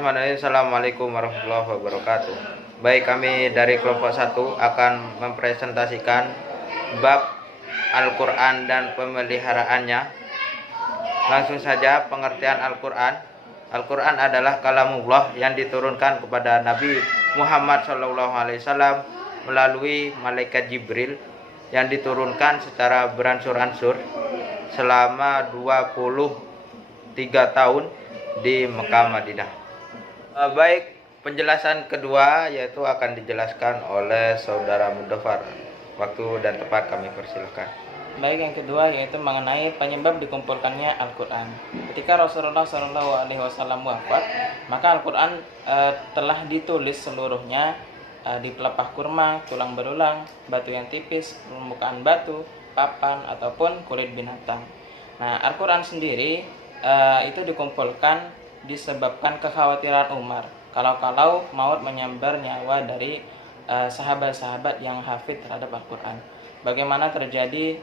Assalamualaikum warahmatullahi wabarakatuh. Baik, kami dari kelompok 1 akan mempresentasikan bab Al-Quran dan pemeliharaannya. Langsung saja pengertian Al-Quran. Al-Quran adalah kalamullah yang diturunkan kepada Nabi Muhammad SAW melalui malaikat Jibril, yang diturunkan secara beransur-ansur selama 23 tahun di Mekah Madinah. Baik, penjelasan kedua yaitu akan dijelaskan oleh saudara Mudofar. Waktu dan tempat kami persilahkan. Baik, yang kedua yaitu mengenai penyebab dikumpulkannya Al-Quran. Ketika Rasulullah SAW wafat, maka Al-Quran telah ditulis seluruhnya di pelepah kurma, tulang belulang, batu yang tipis, permukaan batu, papan, ataupun kulit binatang. Nah, Al-Quran sendiri itu dikumpulkan disebabkan kekhawatiran Umar kalau maut menyambar nyawa dari sahabat-sahabat yang hafid terhadap Al-Quran, bagaimana terjadi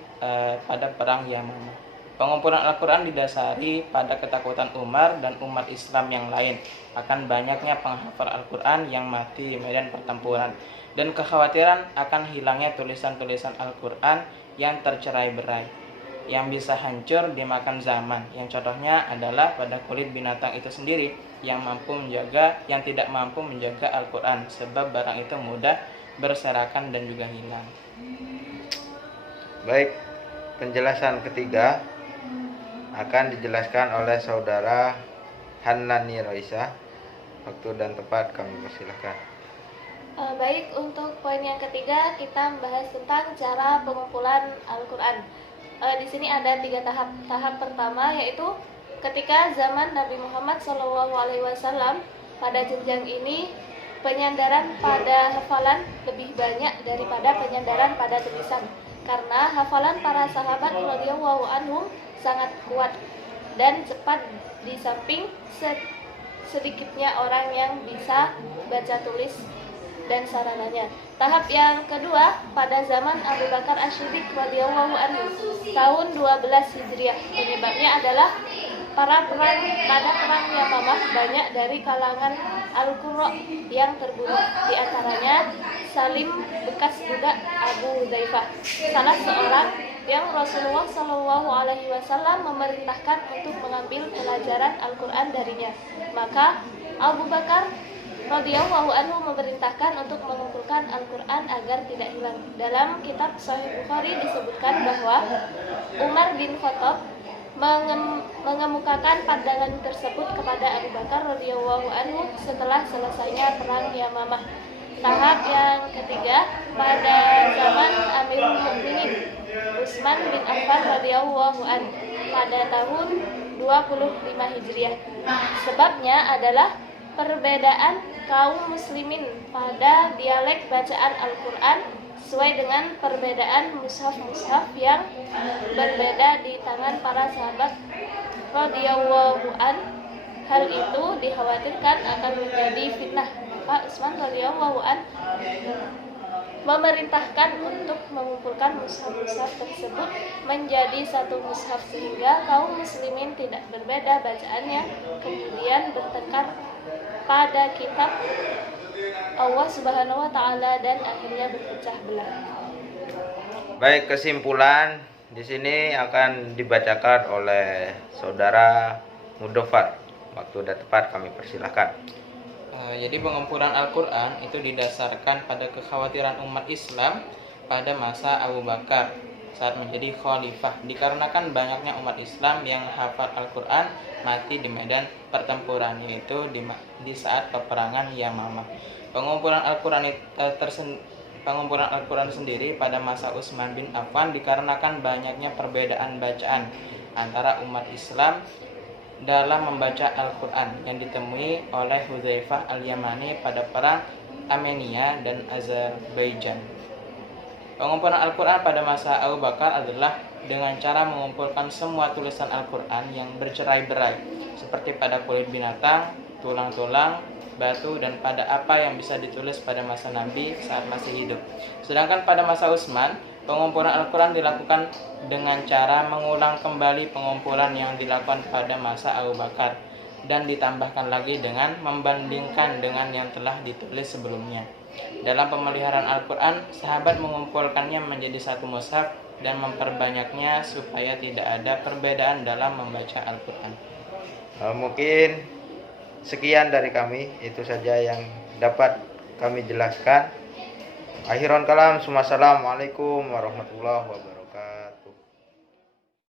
pada perang Yamamah. Pengumpulan Al-Quran didasari pada ketakutan Umar dan umat Islam yang lain akan banyaknya penghafal Al-Quran yang mati di medan pertempuran, dan kekhawatiran akan hilangnya tulisan-tulisan Al-Quran yang tercerai-berai, yang bisa hancur dimakan zaman. Yang contohnya adalah pada kulit binatang itu sendiri yang tidak mampu menjaga Al-Quran, sebab barang itu mudah berserakan dan juga hilang. Baik, penjelasan ketiga akan dijelaskan oleh saudara Hanani Roisa. Waktu dan tempat kami persilahkan. Baik, untuk poin yang ketiga kita membahas tentang cara pengumpulan Al-Quran. Di sini ada 3 tahap. Tahap pertama yaitu ketika zaman Nabi Muhammad SAW. Pada jenjang ini penyandaran pada hafalan lebih banyak daripada penyandaran pada tulisan, karena hafalan para sahabat radhiyallahu anhum sangat kuat dan cepat, di samping sedikitnya orang yang bisa baca tulis dan sarananya. Tahap yang kedua pada zaman Abu Bakar Asy-Siddiq radhiyallahu anhu tahun 12 Hijriah. Penyebabnya adalah pada perang Yamamah banyak dari kalangan Al-Qurra yang terbunuh, di antaranya Salim bekas budak Abu Hudzaifah, salah seorang yang Rasulullah SAW memerintahkan untuk mengambil pelajaran Al-Quran darinya. Maka Abu Bakar radhiyallahu anhu memerintahkan untuk mengumpulkan Al-Quran agar tidak hilang. Dalam kitab Sahih Bukhari disebutkan bahwa Umar bin Khattab mengemukakan pandangan tersebut kepada Abu Bakar radhiyallahu anhu setelah selesainya perang Yamamah. Tahap yang ketiga pada zaman Amirul Mukminin Utsman bin Affan radhiyallahu anhu pada tahun 25 Hijriah. Sebabnya adalah perbedaan kaum muslimin pada dialek bacaan Al-Quran sesuai dengan perbedaan mushaf-mushaf yang berbeda di tangan para sahabat radhiyallahu an. Hal itu dikhawatirkan akan menjadi fitnah. Maka Utsman radhiyallahu an memerintahkan untuk mengumpulkan mushaf-mushaf tersebut menjadi satu mushaf sehingga kaum muslimin tidak berbeda bacaannya, kemudian bertengkar pada kitab Allah Subhanahu wa taala dan akhirnya berpecah belah. Baik, kesimpulan di sini akan dibacakan oleh saudara Mudofar. Waktu dan tempat kami persilahkan. Jadi pengumpulan Al-Quran itu didasarkan pada kekhawatiran umat Islam pada masa Abu Bakar saat menjadi khalifah, dikarenakan banyaknya umat Islam yang hafal Al-Quran mati di medan pertempuran, yaitu di saat peperangan Yamamah. Pengumpulan Al-Quran sendiri pada masa Utsman bin Affan dikarenakan banyaknya perbedaan bacaan antara umat Islam dalam membaca Al-Quran yang ditemui oleh Hudzaifah Al-Yamani pada perang Armenia dan Azerbaijan. Pengumpulan Al-Quran pada masa Abu Bakar adalah dengan cara mengumpulkan semua tulisan Al-Quran yang bercerai-berai, seperti pada kulit binatang, tulang-tulang, batu, dan pada apa yang bisa ditulis pada masa Nabi saat masih hidup. Sedangkan pada masa Utsman, pengumpulan Al-Quran dilakukan dengan cara mengulang kembali pengumpulan yang dilakukan pada masa Abu Bakar, dan ditambahkan lagi dengan membandingkan dengan yang telah ditulis sebelumnya. Dalam pemeliharaan Al-Quran, sahabat mengumpulkannya menjadi satu mushaf dan memperbanyaknya supaya tidak ada perbedaan dalam membaca Al-Quran. Mungkin sekian dari kami, itu saja yang dapat kami jelaskan. Akhiron kalam, assalamualaikum warahmatullahi wabarakatuh.